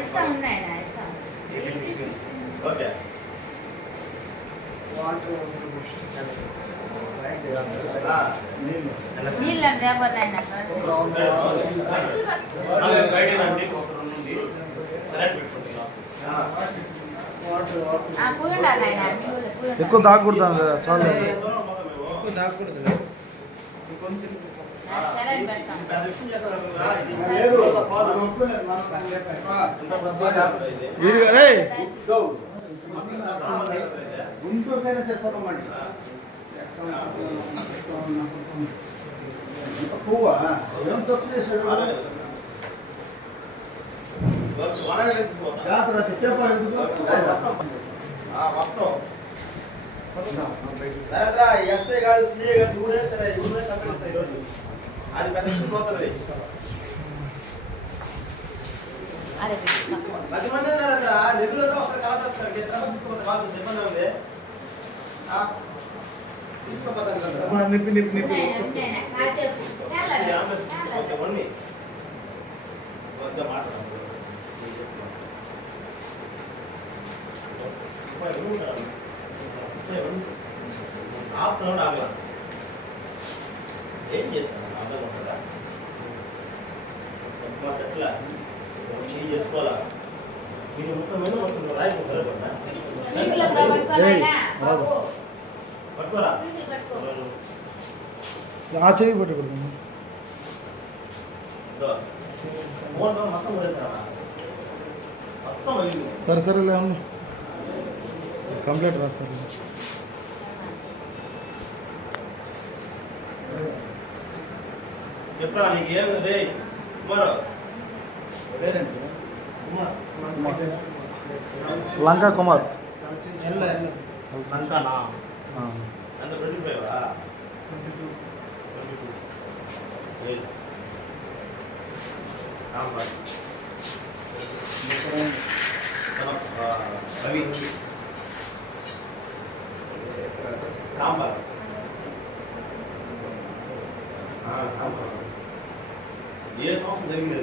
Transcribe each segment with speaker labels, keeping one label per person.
Speaker 1: ఇస్తా ఉన్నాయి ఇస్తా
Speaker 2: ఓకే
Speaker 1: నీళ్ళు దేవన్నాయన పూయండి నాయన
Speaker 3: ఎక్కువ తాగకూడదు చాలా
Speaker 1: సరే పెడతాం
Speaker 3: వీడిగా రే
Speaker 4: గుంటూరుకైనా సరిపోతామండి. పువ్వా ఏం తప్పు చేశాడు? జాతర తిప్పేపాలు
Speaker 2: ఎస్ఐ కాదు సిఏ కాదు చూడే సరే చూడే సంపాదిస్తాయి ఈరోజు అది పెద్ద విషయం పోతుంది. పది మంది అక్కడ. నిధులతో ఒకసారి కలెక్టర్ ఎంతమంది తీసుకోపోతే. వాళ్ళు ఇబ్బంది ఉంది. ఆ? తీసుకోపోతాను
Speaker 3: నిప్పి నిప్పి నిప్పి.
Speaker 2: వద్ద మాట్లాడు. హాఫ్ అన్ అవర్ ఆగలా. ఏం చేస్తాను చేంజ్ చేసుకోవాలా? మీరు ముప్పై మంది పట్టుకోరా?
Speaker 3: ఆ చేయి పట్టుకోండి. సరే సరే లేండి కంప్లీట్ రాస్తారు.
Speaker 2: చెప్పరా నీకు ఏం రే కుమారు కుమార్.
Speaker 3: లంకా కుమార్
Speaker 2: అంతానా
Speaker 3: ఆ.
Speaker 2: అంత ట్వంటీ ఫైవ్ రవి రాంబాల్ ఏ సంవత్సరం జరిగింది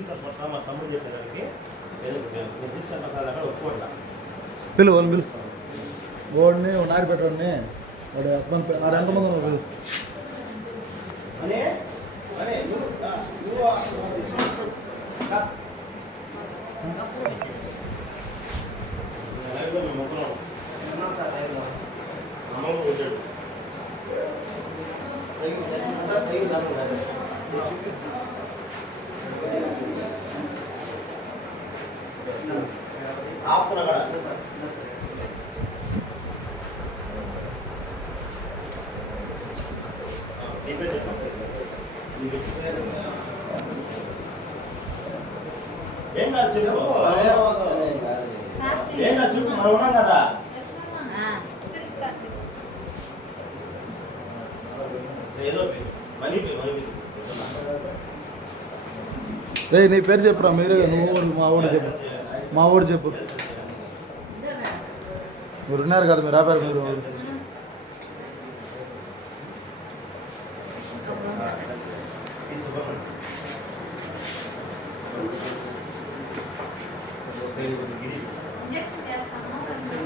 Speaker 2: సార్ ఫస్ట్ మా తమ్ముడు ఏదో కొట్టారు నేను తీసుకున్న అక్కడ ఒప్పుకోట్లా.
Speaker 3: పిలు వాళ్ళు పిలు. గోడిని నారి పెట్టాడిని. వాడు ఎంతమంది ఎంతమంది
Speaker 2: రైలులో మేము ముగ్గురం అమ్మమ్మ కొట్టాడు ఆపున కూడా ఏం కాదు చెప్పు. చూపు మనం ఉన్నాం కదా.
Speaker 1: ఆ.
Speaker 2: ఏదో మనీ మనీ
Speaker 3: రే నీ పేరు చెప్పురా? మీరే నువ్వు ఊరు, మా ఊరు చెప్పు. మా ఊరు చెప్పు. మీరు ఉన్నారు కదా మీరు ఆపారు మీరు.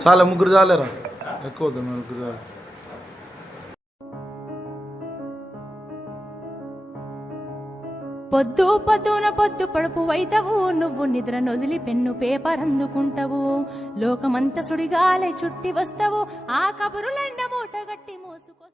Speaker 3: చాలా ముగ్గురు చాలేరా? ఎక్కువ ముగ్గురు చాలే.
Speaker 5: పొద్దు పొద్దున పొద్దు పడుపు వైతవు నువ్వు నిద్ర నొదిలి పెన్ను పేపర్ అందుకుంటావు. లోకమంత సుడిగాలే చుట్టి వస్తావు ఆ కబురులండ మూట గట్టి మోసుకో